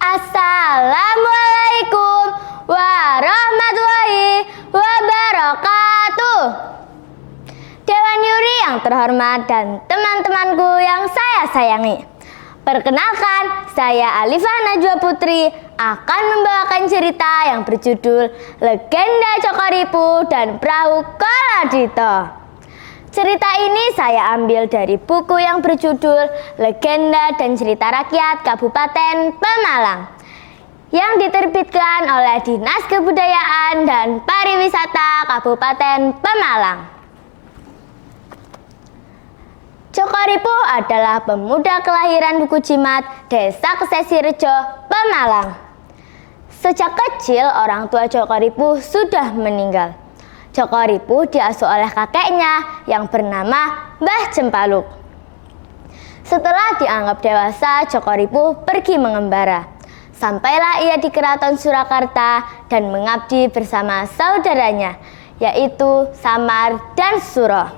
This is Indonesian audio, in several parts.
Assalamualaikum warahmatullahi wabarakatuh. Dewan Juri yang terhormat dan teman-temanku yang saya sayangi. Perkenalkan, saya Alifah Najwa Putri akan membawakan cerita yang berjudul Legenda Cokoripu dan Perahu Koladito. Cerita ini saya ambil dari buku yang berjudul Legenda dan Cerita Rakyat Kabupaten Pemalang yang diterbitkan oleh Dinas Kebudayaan dan Pariwisata Kabupaten Pemalang. Cokoripu adalah pemuda kelahiran Duku Jimat, Desa Kesesirejo, Pemalang. Sejak kecil orang tua Cokoripu sudah meninggal. Cokoripu diasuh oleh kakeknya yang bernama Mbah Cempaluk. Setelah dianggap dewasa, Cokoripu pergi mengembara. Sampailah ia di Keraton Surakarta dan mengabdi bersama saudaranya, yaitu Samar dan Suro.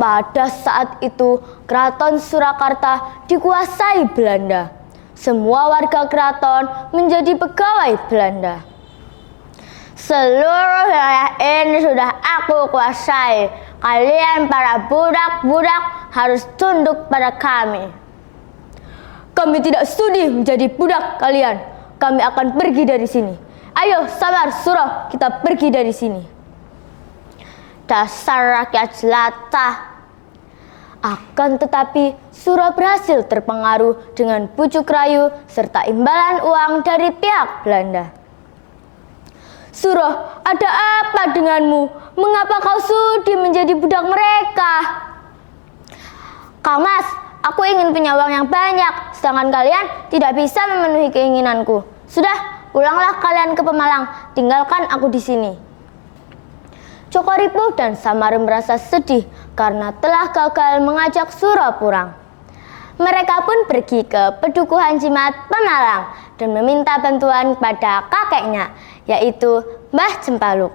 Pada saat itu, Keraton Surakarta dikuasai Belanda. Semua warga keraton menjadi pegawai Belanda. Seluruh wilayah ini sudah aku kuasai. Kalian para budak-budak harus tunduk pada kami. Kami tidak sudi menjadi budak kalian. Kami akan pergi dari sini. Ayo Samar, Suro, kita pergi dari sini. Dasar rakyat jelata. Akan tetapi Suro berhasil terpengaruh dengan bujuk rayu serta imbalan uang dari pihak Belanda. Suro, ada apa denganmu? Mengapa kau sudi menjadi budak mereka? Kang Mas, aku ingin punya uang yang banyak, sedangkan kalian tidak bisa memenuhi keinginanku. Sudah, pulanglah kalian ke Pemalang, tinggalkan aku di sini. Cokoripu dan Samar merasa sedih karena telah gagal mengajak Suro pulang. Mereka pun pergi ke Pedukuhan Jimat, Pemalang dan meminta bantuan pada kakeknya, yaitu Mbah Cempaluk.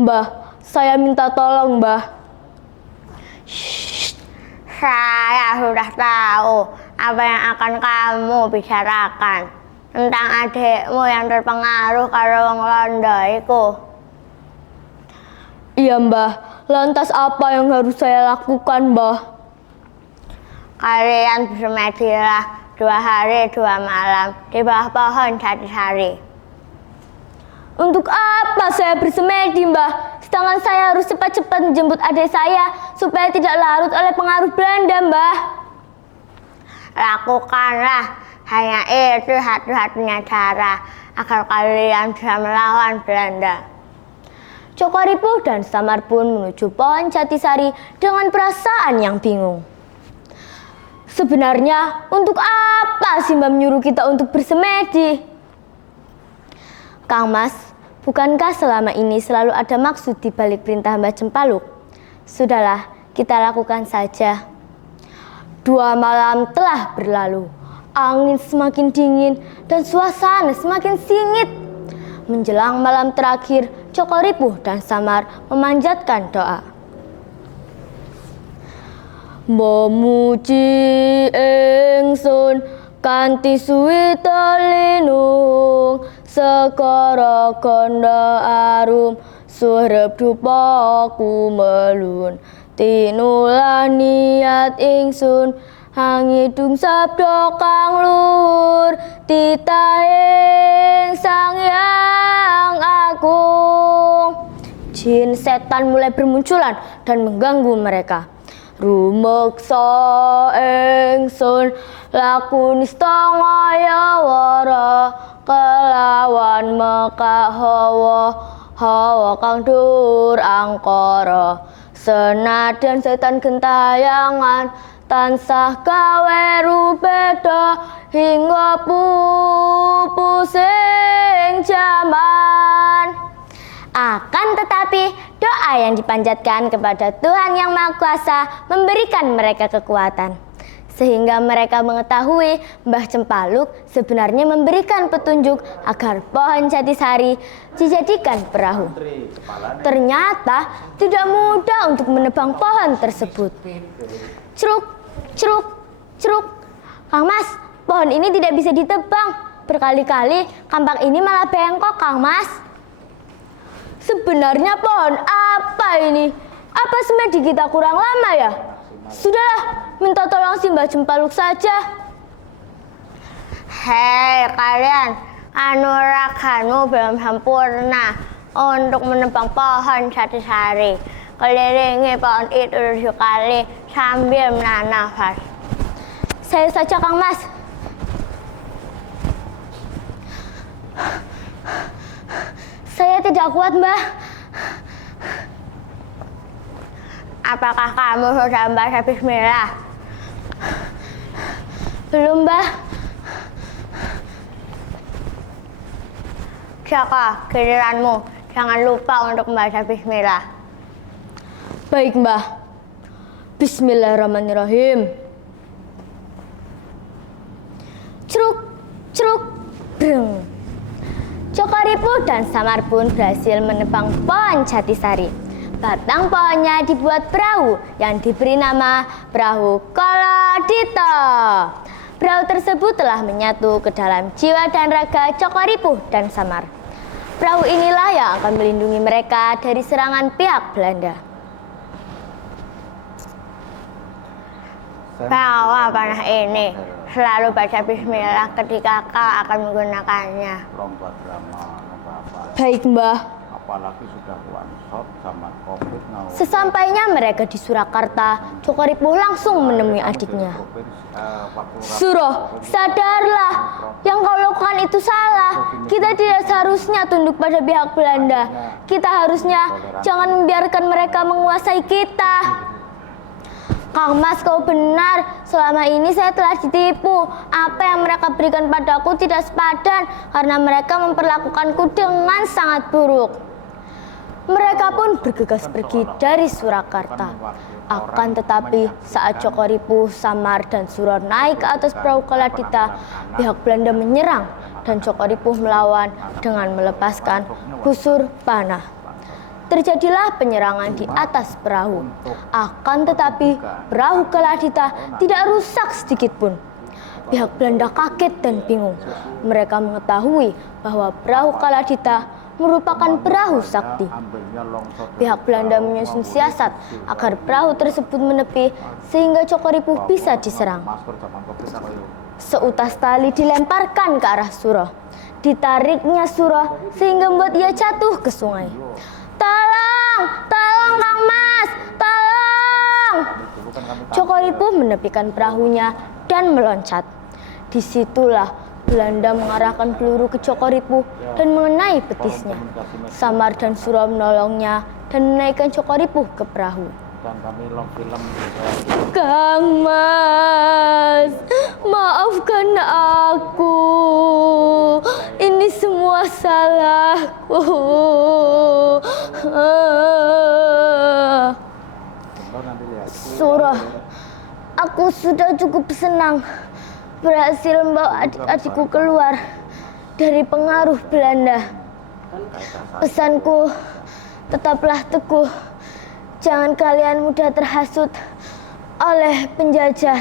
Mbah, saya minta tolong, Mbah. Shh, saya sudah tahu apa yang akan kamu bicarakan tentang adikmu yang terpengaruh karo wong Londo iku. Iya, Mbah. Lantas apa yang harus saya lakukan, Mbah? Kalian bersemedilah 2 hari 2 malam di bawah pohon Jatisari. Untuk apa saya bersemedi, Mbah? Sedangkan saya harus cepat-cepat menjemput adik saya supaya tidak larut oleh pengaruh Belanda, Mbah. Lakukanlah, hanya itu satu-satunya cara agar kalian bisa melawan Belanda. Cokoripu dan Samar pun menuju pohon Jatisari dengan perasaan yang bingung. Sebenarnya untuk apa sih Mbah menyuruh kita untuk bersemedi? Kang Mas, bukankah selama ini selalu ada maksud di balik perintah Mbah Cempaluk? Sudahlah, kita lakukan saja. 2 malam telah berlalu. Angin semakin dingin dan suasana semakin singit. Menjelang malam terakhir, Cokoripu dan Samar memanjatkan doa. Memuji ingsun kanthi suwita linung sekara kanda arum surep dupaku melun tinulah niat ingsun hangidung sabda kang luhur titahing Sang Hyang Agung. Jin setan mulai bermunculan dan mengganggu mereka. Rumeksa ingsun laku nista ngayawara kelawan mekak hawa kang dur angkara. Senajan setan gentayangan tansah gawe rubeda hingga pupusing jaman. Akan tetapi doa yang dipanjatkan kepada Tuhan Yang Maha Kuasa memberikan mereka kekuatan. Sehingga mereka mengetahui Mbah Cempaluk sebenarnya memberikan petunjuk agar pohon Jatisari dijadikan perahu. Ternyata tidak mudah untuk menebang pohon tersebut. Ceruk, ceruk, ceruk. Kang Mas, pohon Pohon ini tidak bisa ditebang. Berkali-kali kampak ini malah bengkok, Kang Mas. Sebenarnya pohon apa ini? Apa semedi kita kurang lama ya? Sudahlah, minta tolong si Mbah Jempaluk saja. Hei kalian, kanuraganmu belum sempurna untuk menebang pohon Jatisari. Kelilingi pohon itu 7 kali sambil menahan nafas. Saya saja, Kang Mas. Saya tidak kuat, Mbah. Apakah kamu sudah membaca bismillah? Belum, Mbah. Jaka, giliranmu. Jangan lupa untuk membaca bismillah. Baik, Mbah. Bismillahirrahmanirrahim. Cruk, cruk, breng. Jokoripu dan Samar pun berhasil menebang pohon Jatisari. Batang pohonnya dibuat perahu yang diberi nama Perahu Kolodito. Perahu tersebut telah menyatu ke dalam jiwa dan raga Jokoripu dan Samar. Perahu inilah yang akan melindungi mereka dari serangan pihak Belanda. Bawa panah ini, selalu baca bismillah ketika kau akan menggunakannya. Baik, Mbah. Apalagi sudah one shot sama COVID. Sesampainya mereka di Surakarta, Jokoripu langsung menemui adiknya. Suro, sadarlah, yang kau lakukan itu salah. Kita tidak seharusnya tunduk pada pihak Belanda. Kita harusnya jangan membiarkan mereka menguasai kita. Kang Mas, kau benar. Selama ini saya telah ditipu. Apa yang mereka berikan padaku tidak sepadan karena mereka memperlakukanku dengan sangat buruk. Mereka pun bergegas pergi dari Surakarta. Akan tetapi saat Jokoripu, Samar, dan Suro naik ke atas perahu Kolodito, pihak Belanda menyerang dan Jokoripu melawan dengan melepaskan busur panah. Terjadilah penyerangan di atas perahu. Akan tetapi perahu Kolodito tidak rusak sedikit pun. Pihak Belanda kaget dan bingung. Mereka mengetahui bahwa perahu Kolodito merupakan perahu sakti. Pihak Belanda menyusun siasat agar perahu tersebut menepi sehingga Jokoripu bisa diserang. Seutas tali dilemparkan ke arah Suro. Ditariknya Suro sehingga membuat ia jatuh ke sungai. Tolong, tolong Kang Mas, tolong. Jokoripu menepikan perahunya dan meloncat. Disitulah Belanda mengarahkan peluru ke Jokoripu dan mengenai betisnya. Samar dan Suro menolongnya dan menaikkan Jokoripu ke perahu. Kang Mas, maafkan aku. Ini semua salahku. Suro, aku sudah cukup senang berhasil membawa adik-adikku keluar dari pengaruh Belanda. Pesanku, tetaplah teguh. Jangan kalian mudah terhasut oleh penjajah.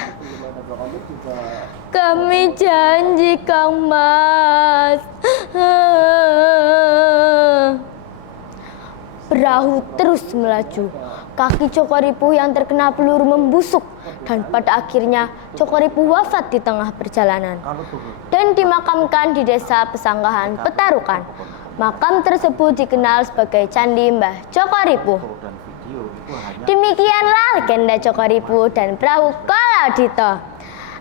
Kami janji, Kang Mas. Perahu terus melaju. Kaki Jokoripu yang terkena peluru membusuk dan pada akhirnya Jokoripu wafat di tengah perjalanan dan dimakamkan di desa Pesanggahan Petarukan. Makam tersebut dikenal sebagai Candi Mbah Jokoripu. Demikianlah legenda Jokoripu dan perahu Kolodito.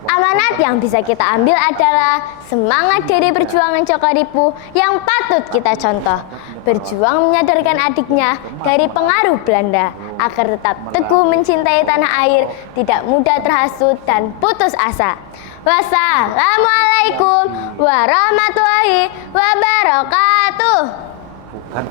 Amanat yang bisa kita ambil adalah semangat dari perjuangan Jokoripu yang patut kita contoh. Berjuang menyadarkan adiknya dari pengaruh Belanda agar tetap teguh mencintai tanah air, tidak mudah terhasut dan putus asa. Wassalamualaikum warahmatullahi wabarakatuh. Bukan